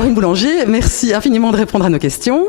Corinne Boulanger, merci infiniment de répondre à nos questions.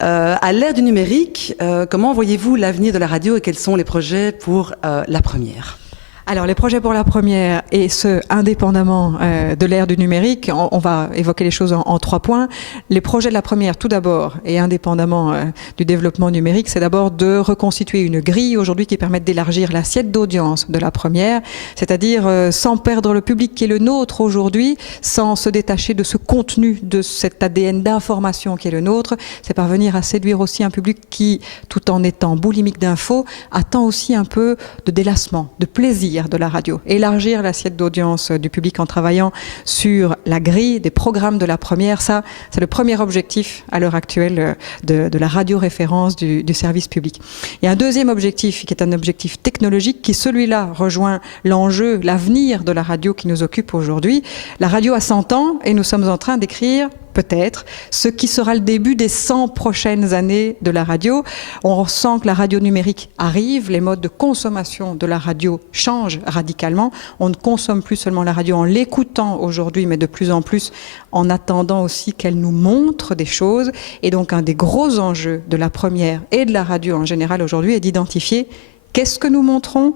À l'ère du numérique, comment voyez-vous l'avenir de la radio et quels sont les projets pour la première ? Alors, les projets pour la première, et ce, indépendamment de l'ère du numérique, on va évoquer les choses en 3 points. Les projets de la première, tout d'abord, et indépendamment du développement numérique, c'est d'abord de reconstituer une grille aujourd'hui qui permette d'élargir l'assiette d'audience de la première, c'est-à-dire sans perdre le public qui est le nôtre aujourd'hui, sans se détacher de ce contenu, de cet ADN d'information qui est le nôtre, c'est parvenir à séduire aussi un public qui, tout en étant boulimique d'infos, attend aussi un peu de délassement, de plaisir de la radio. Élargir l'assiette d'audience du public en travaillant sur la grille des programmes de la première, ça, c'est le premier objectif à l'heure actuelle de la radio référence du service public. Il y a un deuxième objectif qui est un objectif technologique qui, celui-là, rejoint l'enjeu, l'avenir de la radio qui nous occupe aujourd'hui. La radio a 100 ans et nous sommes en train d'écrire peut-être, ce qui sera le début des 100 prochaines années de la radio. On sent que la radio numérique arrive, les modes de consommation de la radio changent radicalement. On ne consomme plus seulement la radio en l'écoutant aujourd'hui, mais de plus en plus en attendant aussi qu'elle nous montre des choses. Et donc un des gros enjeux de la première et de la radio en général aujourd'hui est d'identifier qu'est-ce que nous montrons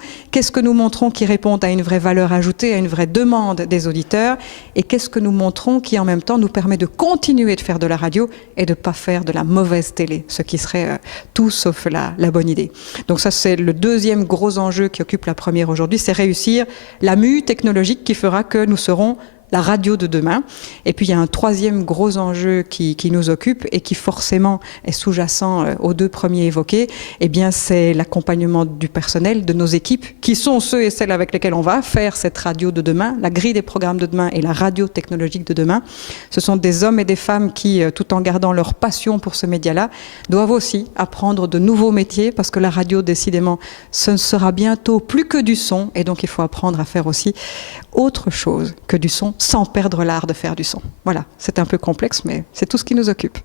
qui répond à une vraie valeur ajoutée, à une vraie demande des auditeurs, et qu'est-ce que nous montrons qui en même temps nous permet de continuer de faire de la radio et de ne pas faire de la mauvaise télé, ce qui serait tout sauf la bonne idée. Donc ça, c'est le deuxième gros enjeu qui occupe la première aujourd'hui, c'est réussir la mue technologique qui fera que nous serons la radio de demain. Et puis il y a un troisième gros enjeu qui nous occupe et qui forcément est sous-jacent aux 2 premiers évoqués, eh bien c'est l'accompagnement du personnel, de nos équipes, qui sont ceux et celles avec lesquels on va faire cette radio de demain, la grille des programmes de demain et la radio technologique de demain. Ce sont des hommes et des femmes qui, tout en gardant leur passion pour ce média-là, doivent aussi apprendre de nouveaux métiers, parce que la radio, décidément, ce ne sera bientôt plus que du son, et donc il faut apprendre à faire aussi autre chose que du son, sans perdre l'art de faire du son. Voilà, c'est un peu complexe, mais c'est tout ce qui nous occupe.